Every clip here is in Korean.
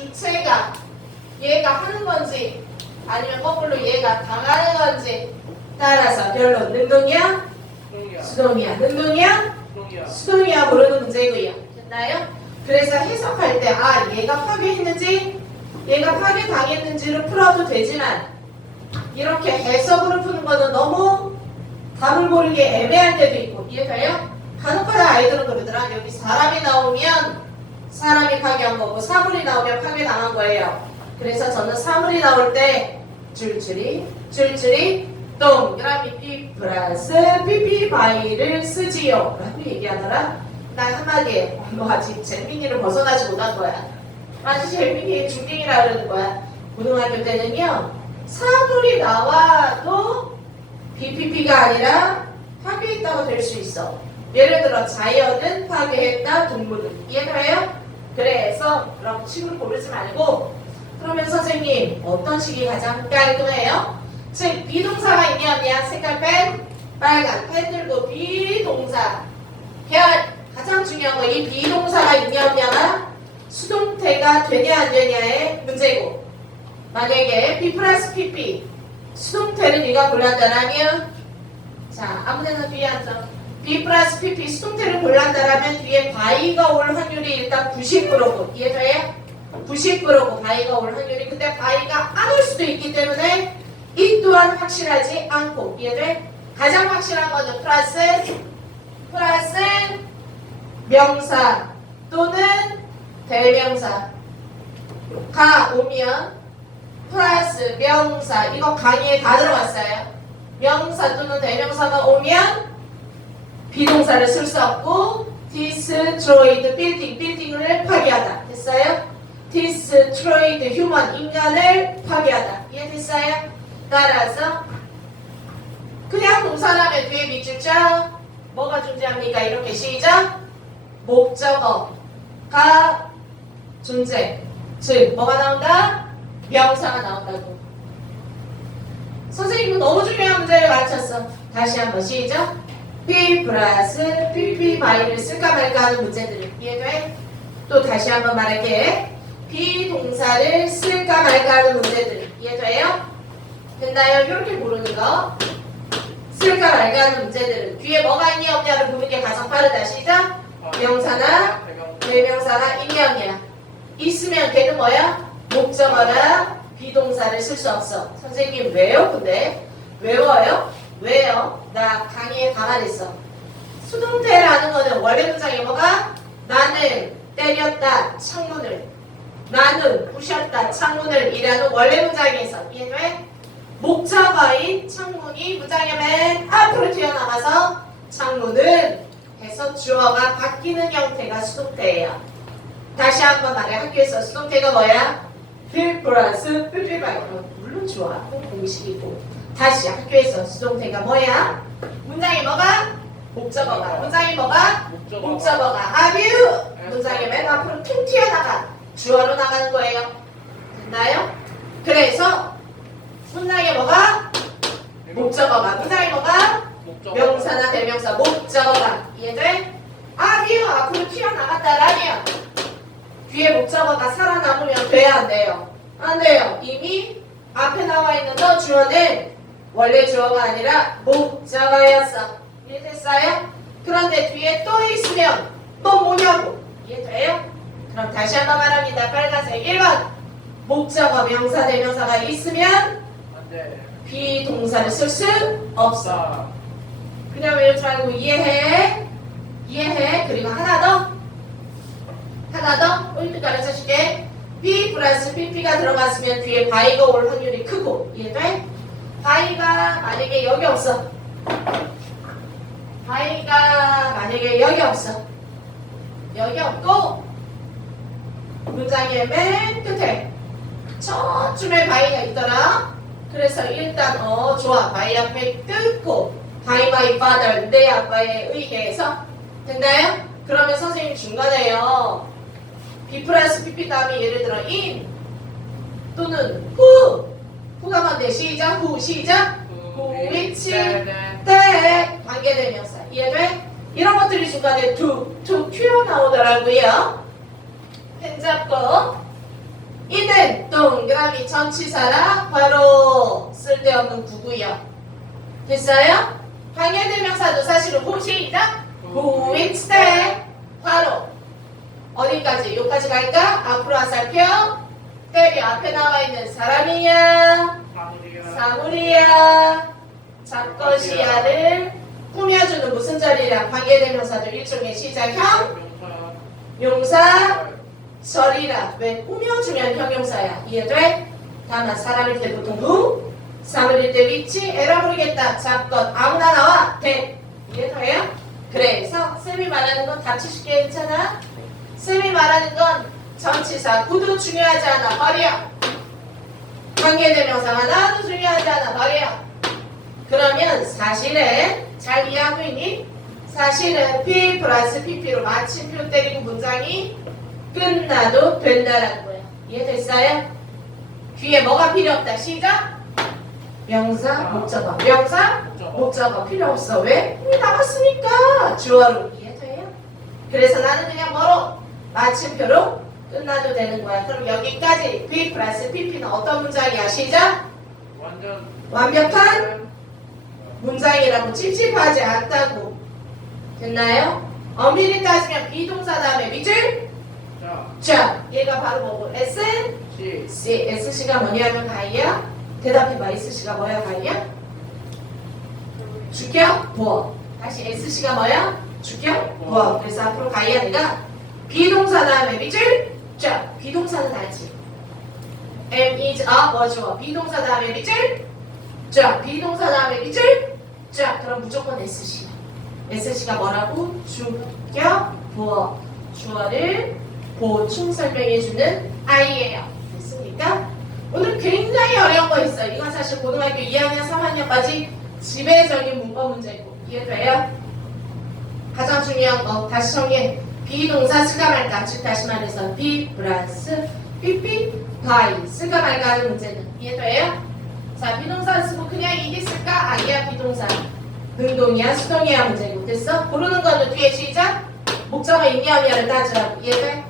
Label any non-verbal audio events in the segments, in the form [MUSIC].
주체가 얘가 하는 건지 아니면 거꾸로 얘가 당하는 건지 따라서 결론 능동이야. 수동이야 능동이야. 수동이야 모르는 문제고요 됐나요? 그래서 해석할 때 아 얘가 파괴했는지 얘가 파괴 당했는지를 풀어도 되지만 이렇게 해석으로 푸는 거는 너무 답을 모르게 애매할 때도 있고 이해가요? 간혹가다 아이들은 그러더라 여기 사람이 나오면 사람이 파괴한 거고 사물이 나오면 파괴 당한 거예요. 그래서 저는 사물이 나올 때 줄줄이 줄줄이 동그라미 삐 플러스 삐삐 바이를 쓰지요. 라고 얘기하더라. 난 한마디에 뭐 아직 재민이를 벗어나지 못한 거야. 아직 재민이의 중딩이라 그러는 거야. 고등학교 때는요 사물이 나와도 BPP가 아니라 파괴했다고 될 수 있어. 예를 들어 자연은 파괴했다 동물은. 이해가요? 그래서 그럼 식으로 고르지 말고 그러면 선생님 어떤 식이 가장 깔끔해요? 즉 비동사가 있냐 없냐? 색깔 펜 빨간 펜 들고 비동사. 별 가장 중요한 거이 비동사가 있냐 없냐가 수동태가 되냐 안 되냐의 문제고 만약에 B 플러스 PP 수동태를 네가 골랐다라면 자 아무데나 뒤에 앉아 B 플러스 PP 수동태를 골랐다라면 뒤에 바이가 올 확률이 일단 90%고 이해돼요? 90%고 바이가 올 확률이 근데 바이가 안 올 수도 있기 때문에 이 또한 확실하지 않고 이해돼? 가장 확실한 거는 플러스 플러스 명사 또는 대명사 가 오면 플러스 명사 이거 강의에 다 들어갔어요 명사 또는 대명사가 오면 비동사를 쓸 수 없고 destroyed building building을 파괴하다 됐어요? destroyed human 인간을 파괴하다 이해됐어요? 따라서 그냥 동사라면 뒤에 밑줄죠? 뭐가 존재합니까? 이렇게 시작 목적어가 존재 즉 뭐가 나온다? 명사가 나온다고 선생님은 너무 중요한 문제를 맞췄어 다시 한번 시작 P 플러스 PP 바이를 쓸까 말까 하는 문제들을 이해돼? 또 다시 한번 말할게 비동사를 쓸까 말까 하는 문제들 이해돼요? 됐나요? 이렇게 모르는 거 쓸까 말까 하는 문제들은 뒤에 뭐가 있냐 없냐를 보는 게 가장 빠르다 시작 명사나 대명. 대명사가 있냐 없냐 있으면 걔는 뭐야? 목적어나 비동사를 쓸 수 없어 선생님 왜요? 근데 외워요? 왜요? 나 강의에 가만히 있어 수동태라는 거는 원래 문장이 뭐가? 나는 때렸다 창문을 나는 부셨다 창문을 이라는 원래 문장에 있어 이해돼? 목적어인 창문이 문장의 맨 앞으로 튀어나와서 창문은 해서 주어가 바뀌는 형태가 수동태예요. 다시 한번 말해 학교에서 수동태가 뭐야? 필 플러스 필필 바이 물론 좋아 꼭 공식이고 다시 학교에서 수동태가 뭐야? 문장이 뭐가? 목적어가 문장이 뭐가? 목적어가. 목적어가 have 문장의 맨 앞으로 퉁 튀어나가 주어로 나가는 거예요. 됐나요? 그래서 문장에 뭐가? 목적어가 문장이 뭐가? 명사나 대명사 목적어가 이해돼? have 앞으로 튀어나갔다라면 뒤에 목적어가 살아남으면 돼야 안 돼요? 안 돼요. 이미 앞에 나와 있는 거 주어는 원래 주어가 아니라 목적어였어. 이해됐어요? 그런데 뒤에 또 있으면 또 뭐냐고. 이해돼요? 그럼 다시 한번 말합니다. 빨간색 1번 목적어 명사 대명사가 있으면. 비동사를 쓸 수 없어. 자. 그냥 외우지 말고 이해해. 이해해. 그리고 하나 더. 하나 더. 포인트 가르쳐 줄게. B 플러스 PP가 들어갔으면 뒤에 바이가 올 확률이 크고. 이해돼? 바이가 만약에 여기 없어. 바이가 만약에 여기 없어. 여기 없고 문장의 맨 끝에 저쯤에 바이가 있더라. 그래서 일단 어 좋아 바이 앞에 끊고 바이 바이 father 내 아빠에 의해서 됐나요? 그러면 선생님 중간에요 B 플러스 PP 다음에 예를 들어 in 또는 who 뭔데 시작 who 시작 which 네, 네. 때 관계대명사 이해돼? 이런 것들이 중간에 to 튀어나오더라고요 펜 잡고 이는 동그라미 전치사라 바로 쓸데없는 구구요. 됐어요? 방해대명사도 사실은 공시이다. 고익스테 바로 어디까지? 여기까지 갈까? 앞으로 화살표 때리 앞에 나와 있는 사람이야 사물이야 잡것이야를 꾸며주는 무슨 자리랑 관계대명사도 일종의 시작형? 용사 설이라. 왜 꾸며주면 형용사야? 이해돼? 다만 사람일 때 보통 후 사물일 때 위치 에라 모르겠다. 잡것. 아무나 나와. 대 이해돼요? 그래서 쌤이 말하는 건 다치시게 괜찮아? 쌤이 말하는 건 전치사 구도 중요하지 않아. 버려 관계대명사 하나도 중요하지 않아 버려 그러면 사실은 잘 이해하고 있니? 사실은 P 플러스 PP로 마침표 때리고 문장이 끝나도 된다라는 거야. 이해됐어요? 뒤에 뭐가 필요 없다. 시작. 명사, 목적어. 명사, 목적어 필요 없어. 왜? 이미 나갔으니까. 주어로. 이해돼요? 그래서 나는 그냥 뭐로? 마침표로 끝나도 되는 거야. 그럼 여기까지 P 플러스 PP는 어떤 문장이야? 시작. 완전 완벽한 문장이라고 찝찝하지 않다고. 됐나요? 엄밀히 따지면 비동사 다음에 밑줄? 자, 자 얘가 바로 뭐고? S? 시, C. SC가 뭐냐면 가이야? 대답해봐. SC가 뭐야 가이야? 주격 보어. 다시 SC가 뭐야? 주격 보어. 그래서 앞으로 가이야 내가. 비동사 다음에 밑줄 자 비동사는 알지 am is a 뭐죠 비동사 다음에 밑줄 자 비동사 다음에 밑줄 자 그럼 무조건 SC야 SC가 뭐라고? 주격 보어. 주어를 보충 설명해주는 아이예요. 됐습니까? 오늘 굉장히 어려운 거 있어요. 이건 사실 고등학교 2학년, 3학년까지 지배적인 문법 문제고. 이해돼요? 가장 중요한 거 다시 정해 비동사 쓰가 말까 즉 다시 말해서 be 플러스 pp by 쓰가 말까 하는 문제는 이해돼요? 자 비동사 쓰고 그냥 이게 쓸까? 아니야 비동사 능동이야 수동이야 문제고 됐어? 고르는 거는 뒤에 시작 목적어 있냐 없냐를 따지라고 이해돼?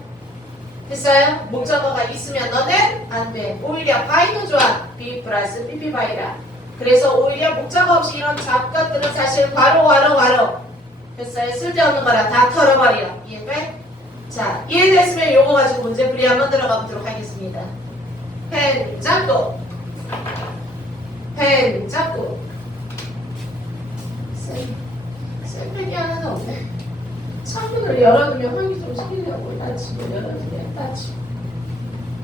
됐어요? 목적어가 있으면 너는 안 돼. 오히려 바이도 좋아. be 플러스 pp 바이라. 그래서 오히려 목적어 없이 이런 잡것들은 사실 바로 바로 바로 됐어요? 쓸데없는 거라 다 털어버려. 이해돼? 자, 이해됐으면 요거 가지고 문제풀이 한번 들어가 보도록 하겠습니다. 펜 잡고 펜 잡고 쌤, 쌤팩이 하나도 없네. 창문을 열어두면 환기 좀 시키려고 닫히고 열어두면 닫히고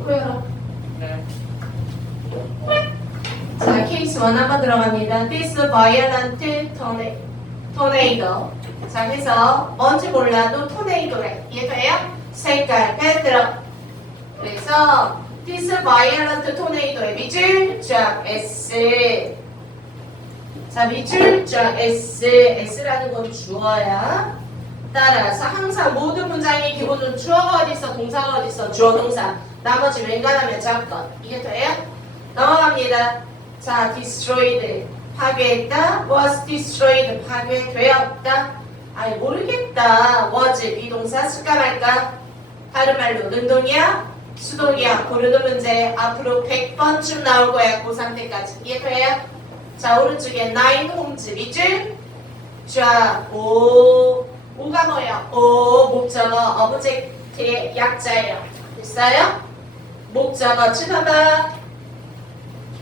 왜요? 네, 자 케이스 원 한번 들어갑니다 This violent tornado 자 그래서 뭔지 몰라도 토네이도래 이해돼요? 색깔 빼들어. 그래서 This violent tornado의 밑줄 쫙 S. 자 밑줄 쫙 S S라는 건 주어야. 따라서 항상 모든 문장의 기본은 주어가 어디 있어 동사가 어디 있어 주어 동사. 나머지 웬간하면 잡건. 이해돼요? 넘어갑니다. 자 destroyed 파괴했다? was destroyed 파괴되었다? 아이 모르겠다. was 비동사 쓸까 말까? 다른 말로 능동이야? 수동이야? 고르는 문제. 앞으로 100번쯤 나올 거야. 고3 때까지. 이해돼요? 자 오른쪽에 nine homes 밑줄 자, 오, 오가 뭐야? 오, 목적어, 어브젝트의 약자예요. 됐어요? 목적어, 쳐다봐.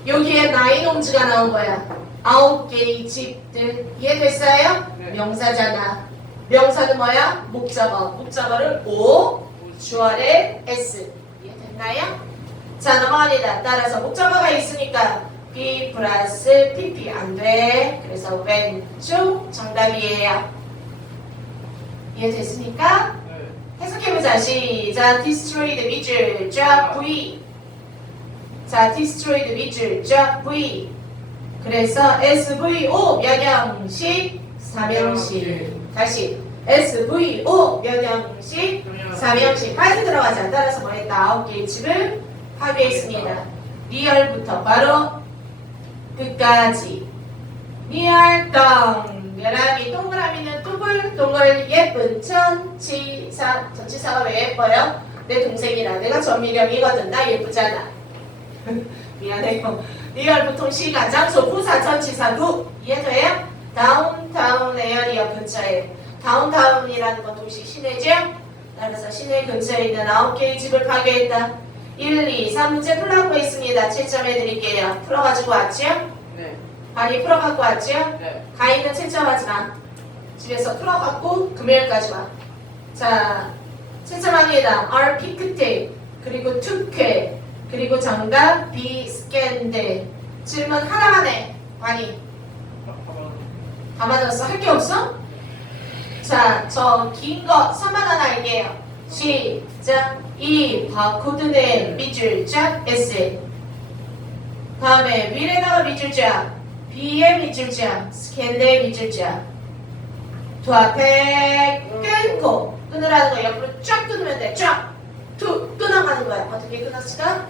여기에 나인 홈즈가 나온 거야. 아홉 개의 집들. 이해됐어요? 네. 명사잖아. 명사는 뭐야? 목적어. 목적어를 오, 주어를 S. 이해됐나요? 자, 넘어갑니다. 따라서 목적어가 있으니까 B 플러스 PP 안 돼. 그래서 왼쪽 정답이에요. 이해됐습니까? 네, 해석해보자. 시작. destroyed 밑줄 쫙 V. 자, destroyed 밑줄 쫙 V. 그래서 SVO 명령식 사명식. 다시 SVO 명령식 사명식까지 들어가자. 따라서 뭐 했다? 아홉 개의 집을 파괴했습니다. 리얼부터 바로 끝까지. 리얼 동그라미 동그라미는 뚜글 동글 예쁜 천치사 천치사가 왜 예뻐요? 내 동생이라 내가 전미령이거든 나 예쁘잖아 [LAUGHS] 미안해요 리얼 보통 시간 장소 부사 전치사 누 이해돼요? 다운타운 에어리어 근처에 다운타운이라는 건 도시 시내죠? 따라서 시내 근처에 있는 9개의 집을 파괴했다 1, 2, 3째 풀라고 있습니다 채점해 드릴게요 풀어가지고 왔죠? 네. 많이 풀어갖고 왔죠? 네. 가인은 채점하지 마. 집에서 풀어갖고 금요일까지 와. 자, 채점합니다. R 피크테 그리고 투쾌 그리고 정답 B 스캔데 질문 하나만 해. 가방. 다 맞았어? 할 게 없어? 자, 저 긴 거 3만 원 할게요. 시작. 이 바코드는 밑줄자 S. 다음에 위에다가 밑줄자 B의 밑줄자 스캔의 밑줄자 두 앞에 끊고 끊으라는 거 옆으로 쫙 끊으면 돼. 쫙. 두 끊어가는 거야. 어떻게 끊었을까?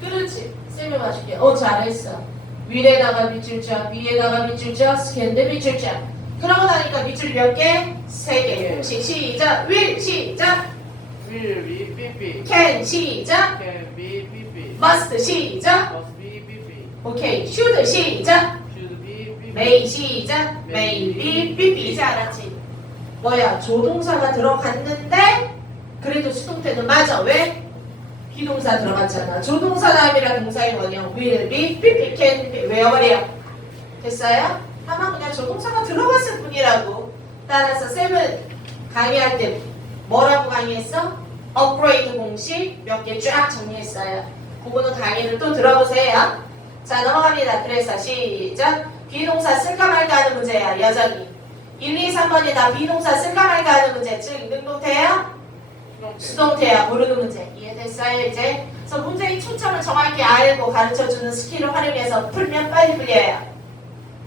끊었지. 쌤이 봐줄게. 어 잘했어. 위에다가 밑줄 자, 위에다가 밑줄 자, 스캔데 밑줄 자. 그러고 나니까 밑줄 몇 개? 세 개. 공식 시작. 윌 시작. 윌, 비, 삐삐. 캔 시작. 캔, 비, 삐삐. 머스트 시작. 머스, 비, 삐삐. 오케이. 슈드 시작. 슈드, 비, 삐삐. 메이 시작. 메이 비 삐삐 이제 알았지? 뭐야? 조동사가 들어갔는데 그래도 수동태는 맞아. 왜? 비동사 들어갔잖아. 조동사 다음이라 동사의 원형 will be 삐삐 can 외워버려. 됐어요? 다만 그냥 조동사가 들어갔을 뿐이라고. 따라서 쌤은 강의할 때 뭐라고 강의했어? 업그레이드 공식 몇 개 쫙 정리했어요. 그거는 강의를 또 들어보세요. 자 넘어갑니다. 그래서 시작. 비동사 쓸까 말까 하는 문제야. 여전히. 1, 2, 3번이 다 비동사 쓸까 말까 하는 문제. 즉 능동태야? 수동태. 수동태야. 모르는 문제. 이제? 그래서 문제의 초점을 정확히 알고 가르쳐주는 스킬을 활용해서 풀면 빨리 풀려요.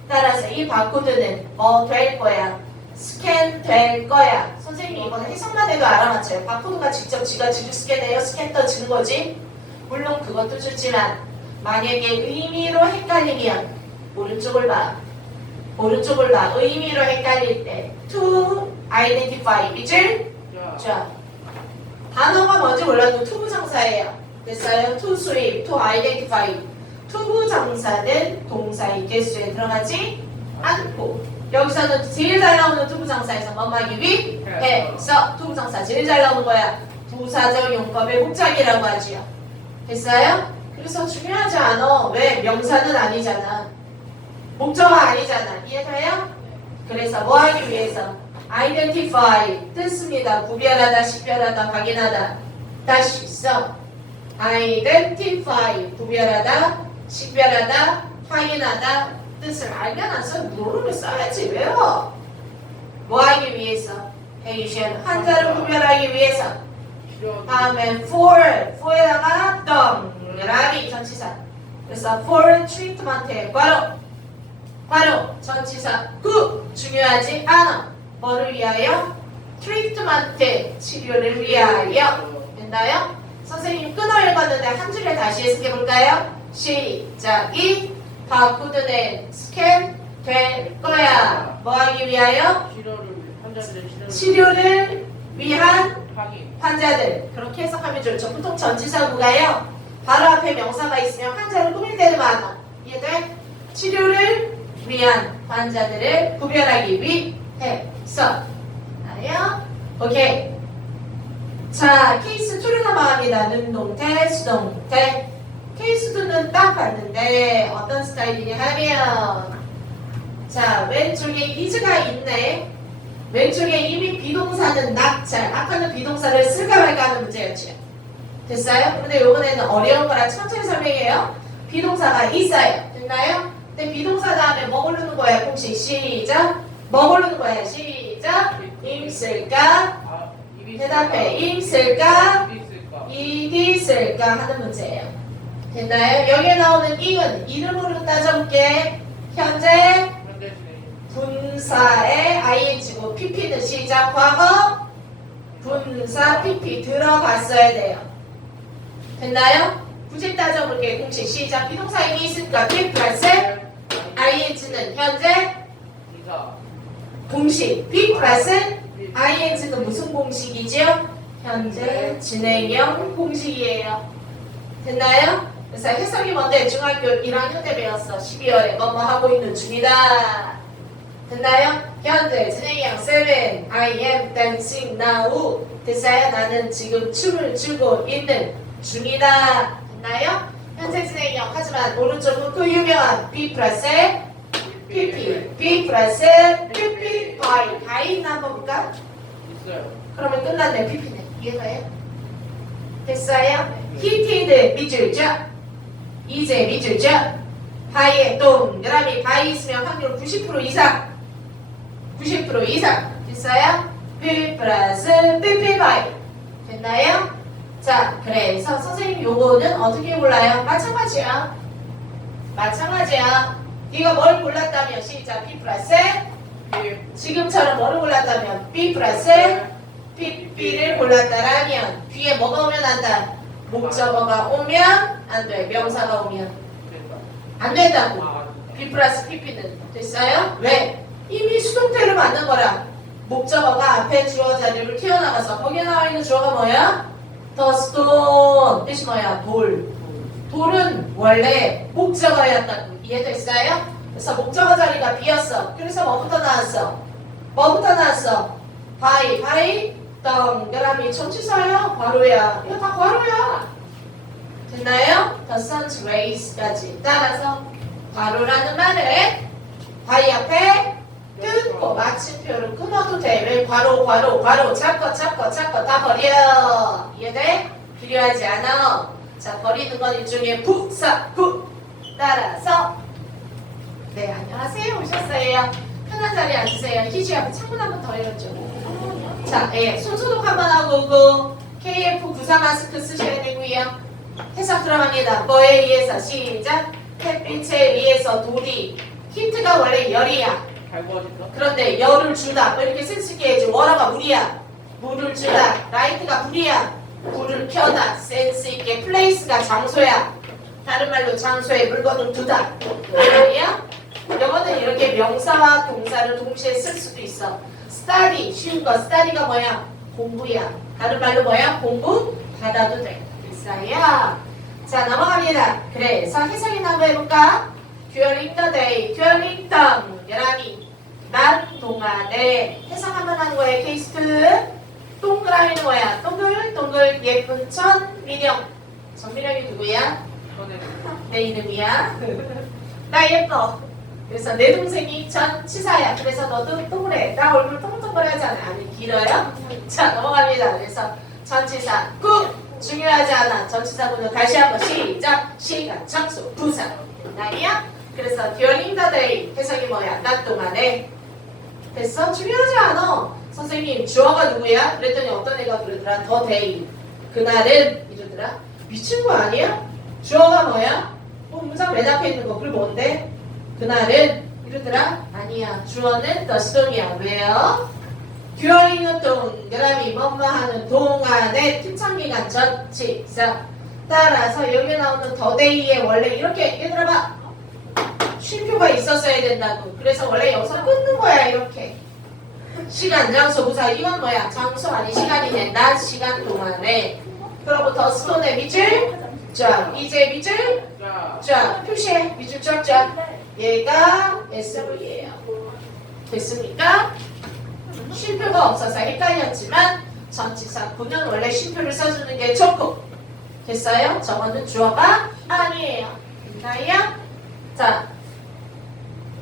따라서 이 바코드는 뭐 될 거야? 스캔 될 거야. 선생님이 이거는 해석만 해도 알아맞혀요. 바코드가 직접 지가 지주 스캔해요. 스캔 떠지는 거지. 물론 그것도 좋지만 만약에 의미로 헷갈리면 오른쪽을 봐. 오른쪽을 봐. 의미로 헷갈릴 때 to identify 자, 자 단어가 뭔지 몰라도 투부정사예요. 됐어요? to sweep, to identify. 투부정사는 동사의 개수에 들어가지 않고 여기서는 제일 잘 나오는 투부정사에서 뭐하기 위? 해서 투부정사 제일 잘 나오는 거야. 부사적 용법의 목적이라고 하지요. 됐어요? 그래서 중요하지 않아. 왜? 명사는 아니잖아. 목적어 아니잖아. 이해돼요? 그래서 뭐 하기 위해서? Identify 뜻습니다. 구별하다, 식별하다, 확인하다. 다시 써. identify 구별하다, 식별하다, 확인하다 뜻을 안 써. 모르면 써야지. 왜요? 뭐 하기 위해서? patient 환자를 구별하기 위해서. 다음에 for, for에다가 동그라미 전치사. 그래서 for treatment에 괄호, 괄호 전치사 구 중요하지 않아. 뭐를 위하여? 트리트먼트 치료를 위하여 됐나요? 선생님 끊어 읽었는데 한 줄에 다시 해석해 볼까요? 시작 이 바코드는 스캔 될 거야. 뭐 하기 위하여? 치료를, 환자들의 치료를. 치료를 위한 확인. 환자들 그렇게 해석하면 좋죠. 보통 전치사구가요. 바로 앞에 명사가 있으면 환자를 꾸밀 때도 많아. 이해돼? 치료를 위한 환자들을 구별하기 위해 서. 알아요? 오케이. 자, 케이스 2로 넘어갑니다. 능동태, 수동태. 케이스 2는 딱 봤는데 어떤 스타일이냐 하면 자, 왼쪽에 이즈가 있네. 왼쪽에 이미 비동사는 낙찰, 아까는 비동사를 쓸까 말까 하는 문제였죠. 됐어요? 근데 이번에는 어려운 거라 천천히 설명해요. 비동사가 있어요. 됐나요? 근데 비동사 다음에 뭐 고르는 거야? 공식 시작. 뭐 고르는 거야? 시작. 입이 대답해. 있을까? 입이 있을까? 하는 문제예요. 됐나요? 여기에 나오는 이은 이름으로 따져볼게. 현재 분사의 ing고 pp는 시작 과거 분사 pp 들어갔어야 돼요. 됐나요? 구직 따져볼게 공식 시작 비동사 이미 있으니까 p 플러스 ing는 현재. 공식 p 플러스 ing는 무슨 공식이지요? 현재 진행형 공식이에요. 됐나요? 그래서 해석이 뭔데 중학교 1학년 때 배웠어. 12월에 뭐뭐 하고 있는 중이다. 됐나요? 현재 진행형 7 I am dancing now. 됐어요? 나는 지금 춤을 추고 있는 중이다. 됐나요? 현재 진행형 하지만 오른쪽은 그 유명한 B 플러스 PP B 플러스 PP 바이 바이 한번 볼까? 있어요. 그러면 끝났네 PP는 이해가요? 됐어요? 히티드 밑줄죠? 이제 밑줄죠? 바이에 동그라미 바이 있으면 확률 90% 이상 90% 이상 됐어요? P 플러스 PP 바이 됐나요? 자 그래서 선생님 요거는 어떻게 골라요? 마찬가지야 마찬가지야 네가 뭘 골랐다면 시작 P 플러스 B 지금처럼 뭐를 골랐다면 B 플러스 PP를 골랐다라면 뒤에 뭐가 오면 안다 목적어가 오면 안돼 명사가 오면. 안 된다고 아, B 플러스 PP는 됐어요? 왜? 이미 수동태를 만든 거라 목적어가 앞에 주어 자리를 튀어나가서 거기에 나와 있는 주어가 뭐야? The stone 뜻이 뭐야? 돌 돌은 원래 목적어였다고 이해됐어요? 그래서 목적어 자리가 비었어 그래서 뭐부터 나왔어? 뭐부터 나왔어? 바이 바이 동그라미 전치사야 괄호야 이거 다 괄호야 됐나요? The sun's rays까지 따라서 괄호라는 말은 바이 앞에 끊고 마침표를 끊어도 돼. 왜 괄호 괄호 괄호 잡고 잡고 잡고 다 버려. 이해돼? 필요하지 않아. 자 버리는 건 일종의 부사구 따라서 네 안녕하세요 오셨어요. 편한 자리에 앉으세요. 희지 앞에 창문 한 번 더 열어줘. 자, 예, 손 소독 한 번 하고 오고 KF94 마스크 쓰셔야 되고요. 해석 들어갑니다. 뭐에 의해서 시작. 햇빛에 의해서 돌이 힌트가 원래 열이야. 그런데 열을 주다. 뭐 이렇게 센스 있게 해야지. 워라가 물이야. 물을 주다. 라이트가 불이야. 불을 켜다. 센스 있게 플레이스가 장소야. 다른 말로 장소에 물건을 두다. 아니야? 영어는 이렇게 명사와 동사를 동시에 쓸 수도 있어. study 쉬운 거. study가 뭐야? 공부야. 다른 말로 뭐야? 공부 받아도 돼. 됐어요. 자 넘어갑니다. 그래서 해석이나 한번 해볼까? during the day, during the 계란이 낮 동안에 해석 한번 하는 거예요. 케이스 2 동그라미는 뭐야? 동글 동글 예쁜 천 민영 전 민영이 누구야? 전에 내 이름이야. 나 예뻐. 그래서 내 동생이 전 치사야. 그래서 너도 동그래. 나 얼굴 동글동글하잖아. 아니 길어요? 자 넘어갑니다. 그래서 전 치사 꾹 중요하지 않아. 전 치사 구는 다시 한번 시작. 시간, 장소, 부사. 나이야? 그래서 during the day 해석이 뭐야? 낮 동안에 됐어? 중요하지 않아. 선생님 주어가 누구야? 그랬더니 어떤 애가 그러더라? the day. 그날은 이러더라. 미친 거 아니야? 주어가 뭐야? 뭐 문장 맨 앞에 있는 거 그게 뭔데? 그날은 이러더라? 아니야. 주어는 storm이야. 왜요? during은 동그라미 뭐뭐 하는 동안의 특정기간 전치사 따라서 여기 나오는 day에 원래 이렇게 얘들아 봐. 쉼표가 있었어야 된다고. 그래서 원래 여기서 끊는 거야 이렇게. 시간 장소 부사. 이건 뭐야? 장소 아니 시간이네. 낮 시간 동안에. 그러고 더 스톤의 밑줄 자 이제 밑줄 자, 자 표시해. 밑줄 쫙쫙 얘가 SV예요 됐습니까? 쉼표가 없어서 헷갈렸지만 전치사 구는 원래 쉼표를 써주는 게 좋고 됐어요? 저거는 주어가 아니에요 됐나요? 자,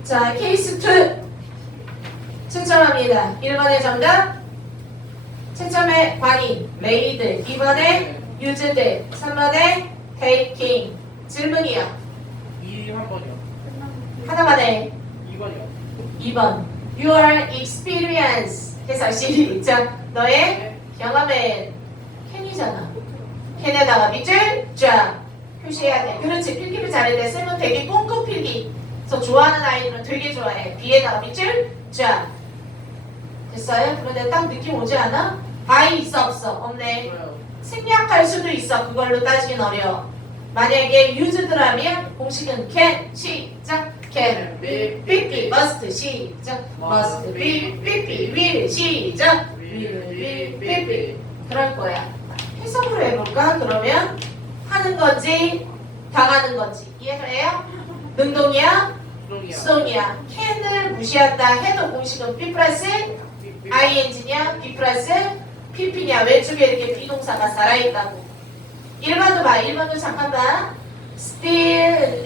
자 케이스 2 채점합니다 1번의 정답 채점의 관이 메이드 2번에 유즈드 3번에 테이킹 질문이요 2한 번이요. 하나만 해 2번이요. 2번 Your experience 해서 시작 너의 네. 경험은 캔이잖아 캔에다가 밑줄 쫙 표시해야 돼 그렇지 필기를 잘해야 쌤은 되게 꼼꼼 필기 그래서 좋아하는 아이들은 되게 좋아해 B에다가 밑줄 쫙 됐어요? 그런데 딱 느낌 오지 않아? 바이 있어 없어? 없네. 생략할 수도 있어. 그걸로 따지긴 어려워. 만약에 used라면 공식은 can 시작 can be be must 시작. Must be be will 시작. Will be be 그럴 거야. 해석으로 해볼까? 그러면 하는 건지 당하는 건지. 이해돼요? 능동이야? 수동이야. can을 무시한다 해도 공식은 B 플러스 ing냐 B 플러스 pp냐? 왼쪽에 이렇게 비동사가 살아있다고. 1번도 봐. 1번도 잠깐 봐 still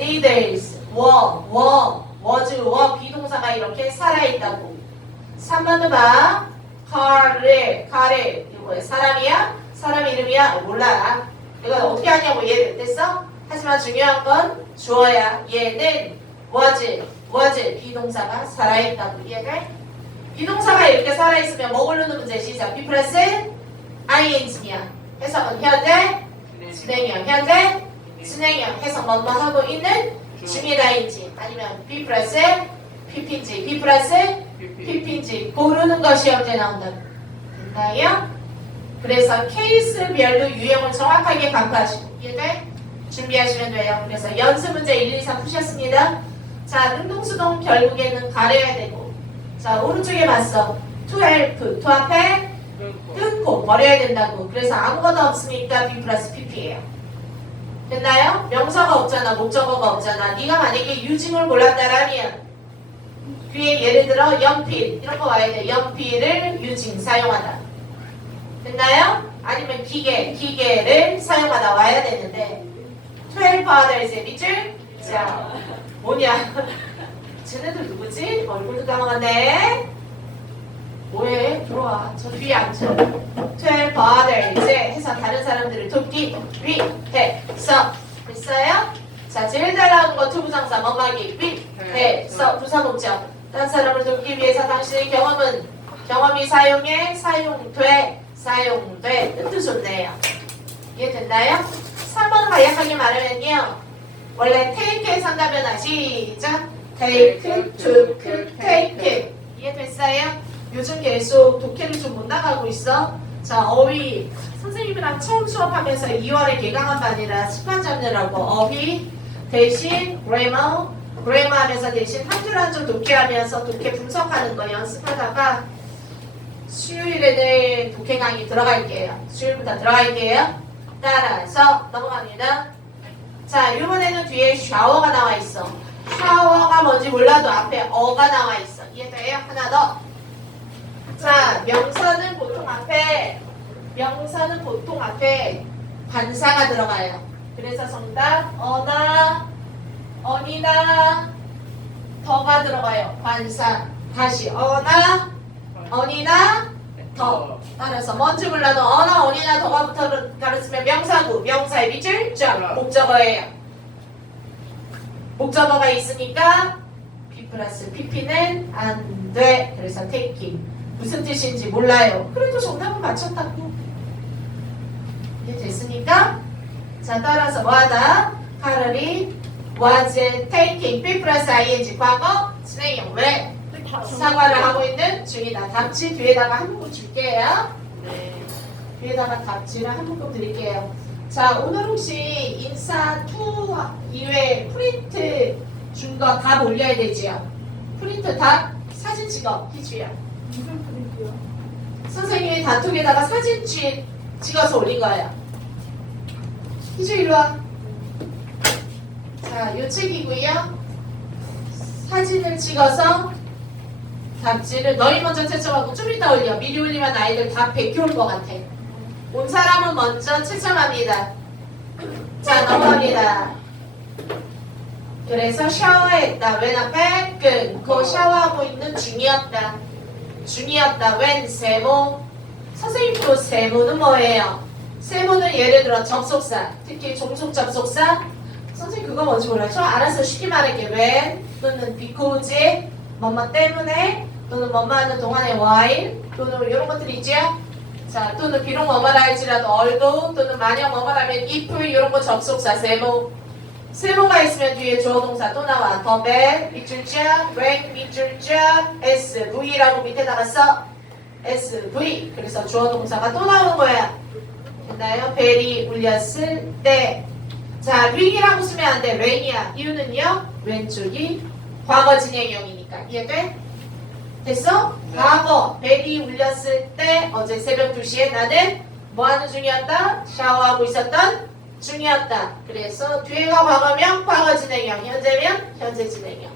were were was were 비동사가 이렇게 살아있다고. 3번도 봐 카레 카레. 이거 뭐야? 사람이야? 사람 이름이야? 어, 몰라. 이거 어떻게 하냐고 얘를 됐어? 하지만 중요한 건 주어야 얘는 was was 비동사가 살아있다고 이해돼? 비동사가 이렇게 살아있으면 뭐 고르는 문제 시작. B 플러스 ing냐 해석은 현재 진행형. 현재 진행형. 해석 뭐뭐 하고 있는 중이다인지 아니면 B 플러스 PP인지 B 플러스 PP인지 고르는 것이 언제 나온다 됐나요? 그래서 케이스별로 유형을 정확하게 간파하시고 이해돼? 준비하시면 돼요. 그래서 연습 문제 1, 2, 3 푸셨습니다. 자, 능동수동 결국에는 가려야 되고 자, 오른쪽에 봤어. to help, to 앞에 끊고 버려야 된다고. 그래서 아무것도 없으니까 B 플러스 PP예요. 됐나요? 명사가 없잖아, 목적어가 없잖아. 네가 만약에 유징을 골랐다라면 뒤에 예를 들어 연필 이런 거 와야 돼. 연필을 유징 사용하다. 됐나요? 아니면 기계, 기계를 사용하다 와야 되는데 12 others의 밑줄 자 뭐냐 [LAUGHS] 쟤네들 누구지? 얼굴도 까먹었네 뭐해? 들어와. 저 뒤에 앉아 12 others 해서 다른 사람들을 돕기 위해서. 됐어요? 자 제일 잘 나오는 거 투부정사 뭐하기 위해서. 부사목적 딴 사람을 돕기 위해서 당신의 경험은 경험이 사용해 사용돼 사용돼. 뜻도 좋네요. 이해됐나요? 3번 간략하게 말하면요. 원래 take에 상가변화 시작. take, took, take 이해됐어요? 요즘 계속 독해를 좀 못 나가고 있어 자 어휘 선생님이랑 처음 수업하면서 2월에 개강한 반이라 습관 잡느라고 어휘 대신 grammar grammar 하면서 대신 한 줄 한 줄 독해하면서 독해 분석하는 거 연습하다가 수요일에는 독해 강의 들어갈게요. 수요일부터 들어갈게요. 따라서 넘어갑니다. 자, 이번에는 뒤에 샤워가 나와 있어. 샤워가 뭔지 몰라도 앞에 어가 나와 있어. 이해돼요? 하나 더. 자, 명사는 보통 앞에 명사는 보통 앞에 관사가 들어가요. 그래서 정답 어나 어니나 더가 들어가요. 관사. 다시 어나 어니나 더 따라서 뭔지 몰라도 어나 어니나 더가 붙어 가르치면 명사구 명사의 밑줄 점 목적어예요 목적어가 있으니까 P 플러스 PP는 안 돼 그래서 taking 무슨 뜻인지 몰라요 그래도 정답은 맞췄다고 이게 됐으니까 자 따라서 뭐하다 카를이 was taking P 플러스 ing 과거 진행형 왜 사과를 하고 있는 중이다. 답지 뒤에다가 한 묶음 줄게요. 네. 뒤에다가 답지를 한 묶음 드릴게요. 자, 오늘 혹시 인사 2 이외에 프린트 준 거 답 올려야 되지요? 프린트 답 사진 찍어 기주요. 선생님이 단톡에다가 사진 찍, 찍어서 올린 거예요. 기주 일로 와. 자, 요 책이고요. 사진을 찍어서 답지를 너희 먼저 채점하고 좀 이따 올려. 미리 올리면 아이들 다 베껴 올 것 같아. 온 사람은 먼저 채점합니다. 자, 넘어갑니다. 그래서 샤워했다. 웬 앞에 끊고 샤워하고 있는 중이었다. 중이었다. 웬 세모. 선생님 프로 세모는 뭐예요? 세모는 예를 들어 접속사, 특히 종속 접속사. 선생님 그거 뭔지 몰라요. 저 알아서 쉽게 말할게. 웬 또는 because 뭐뭐 때문에 또는 뭐뭐 하는 동안의 while 또는 이런 것들이 있죠. 자 또는 비록 뭐뭐라 할지라도 although 또는 만약 뭐뭐라면 if 이런 거 접속사 세모 세모가 있으면 뒤에 주어 동사 또 나와 더 bad 밑줄자 when 밑줄자 sv라고 밑에다가 써 sv 그래서 주어 동사가 또 나오는 거야 됐나요? 벨이 울렸을 때 자, 링이라고 쓰면 안 돼. 웬이야. 이유는요? 왼쪽이 과거 진행형이니까. 이해돼? 됐어? 네. 과거 벨이 울렸을 때 어제 새벽 2시에 나는 뭐 하는 중이었다? 샤워하고 있었던 중이었다. 그래서 뒤에가 과거면 과거 진행형, 현재면 현재 진행형.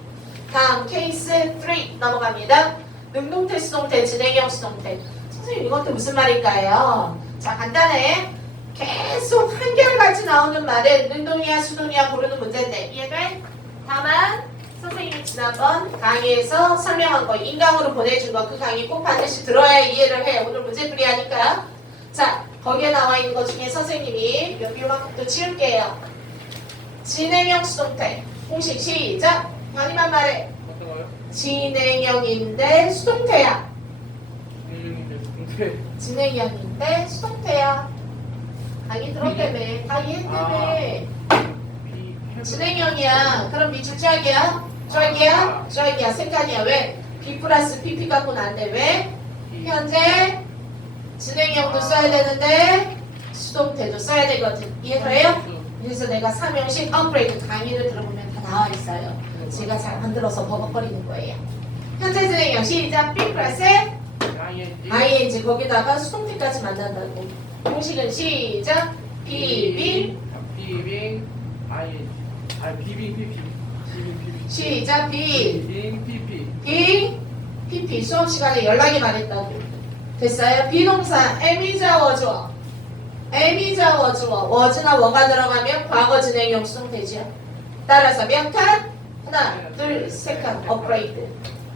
다음 케이스 3 넘어갑니다. 능동태, 수동태, 진행형, 수동태. 선생님 이것도 무슨 말일까요? 자 간단해. 계속 한결같이 나오는 말은 능동이야 수동이야 고르는 문제인데 이해돼? 다만 선생님이 지난번 강의에서 설명한 거 인강으로 보내준 거 그 강의 꼭 반드시 들어야 이해를 해. 오늘 문제 풀이 하니까. 자 거기에 나와 있는 것 중에 선생님이 여기 요만큼 또 치울게요. 진행형 수동태 공식 시작. 많이만 말해. 진행형인데 수동태야. 진행형인데 수동태야. 강의 들었다며. 다 이해했다며. B 진행형이야. 그럼 밑줄 짝이야? 짝이야? 짝이야. 색깔이야. 왜? B 플러스 PP 갖고는 안 돼. 왜? 현재 진행형도 써야 되는데 수동태도 써야 되거든. 이해돼요? 그래서 내가 삼형식 업그레이드 강의를 들어보면 다 나와 있어요. 제가 잘 만들어서 버벅거리는 거예요. 현재 진행형 시작. B 플러스 ING 거기다가 수동태까지 만난다고. 공식은 시작. 비빙 비빙 ING 아 비빙 PP 비빙 PP 시작. 비 비빙 PP 비 PP 수업 시간에 연락이 많았다고. 됐어요? 비동사 M이자 워주어. M이자 워주어. 워즈나 워가 들어가면 과거 진행형 수동태죠. 따라서 몇 칸? 하나, 둘, 세 칸. 업그레이드.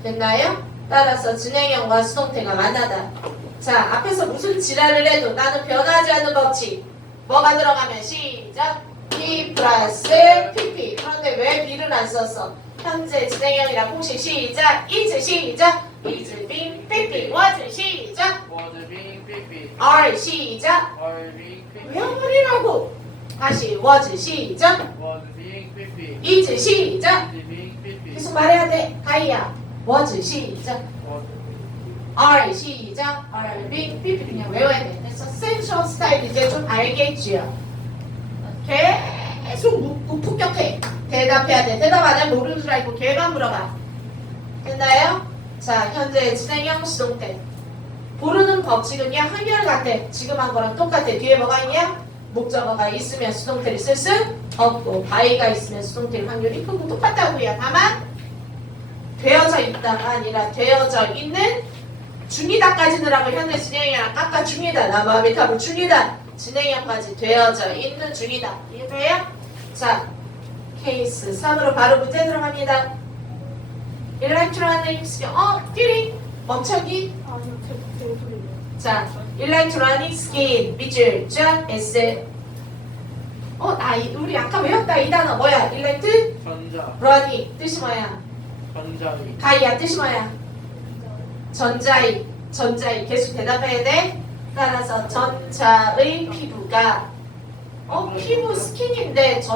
됐나요? 따라서 진행형과 수동태가 만나다. 자, 앞에서 무슨 지랄을 해도 나는 변하지 않는 법칙. 뭐가 들어가면 시작. B 플러스 PP. 그런데 왜 B를 안 썼어? 현재 진행형이랑 공식 시작. is 시작. Being PP. was 시작. being PP are 시작. being PP 외워버리라고. 다시 was 시작. being PP is 시작. being PP 계속 말해야 돼. 다이야. was 시작. are 시작. being PP 그냥 외워야 돼. 그래서 센션 스타일 이제 좀 알겠지요. 계속 묻고 폭격해. 대답해야 돼. 대답 안 하면 모르는 줄 알고 걔가 물어봐. 됐나요? 자, 현재 진행형 수동태. 고르는 법칙은요, 한결같아. 지금 한 거랑 똑같아. 뒤에 뭐가 있냐? 목적어가 있으면 수동태를 쓸 수 없고, 바위가 있으면 수동태일 확률이 크고 똑같다고요. 다만, 되어져 있다가 아니라 되어져 있는 중이다까지 넣으라고 현재 진행형이랑 깎아 중이다. 나 마음이 타고 중이다. 진행형까지 되어져 있는 중이다. 이해돼요? 자, 케이스 3으로 바로 문제 들어갑니다. 일렉트로닉 스킨, 어, 띠링, 멈춰기. 자, 일렉트로닉 스킨, 밑줄, 쫙, S. 어, 나, 이- 우리 아까 외웠다. 이 단어 뭐야? 일렉트? 전자 러닝. 뜻이 뭐야? 전자위 가이야 뜻이 뭐야? 전자의 전자의 계속 대답해야 돼. 따라서 전자의 피부가 어 피부 스킨인데 전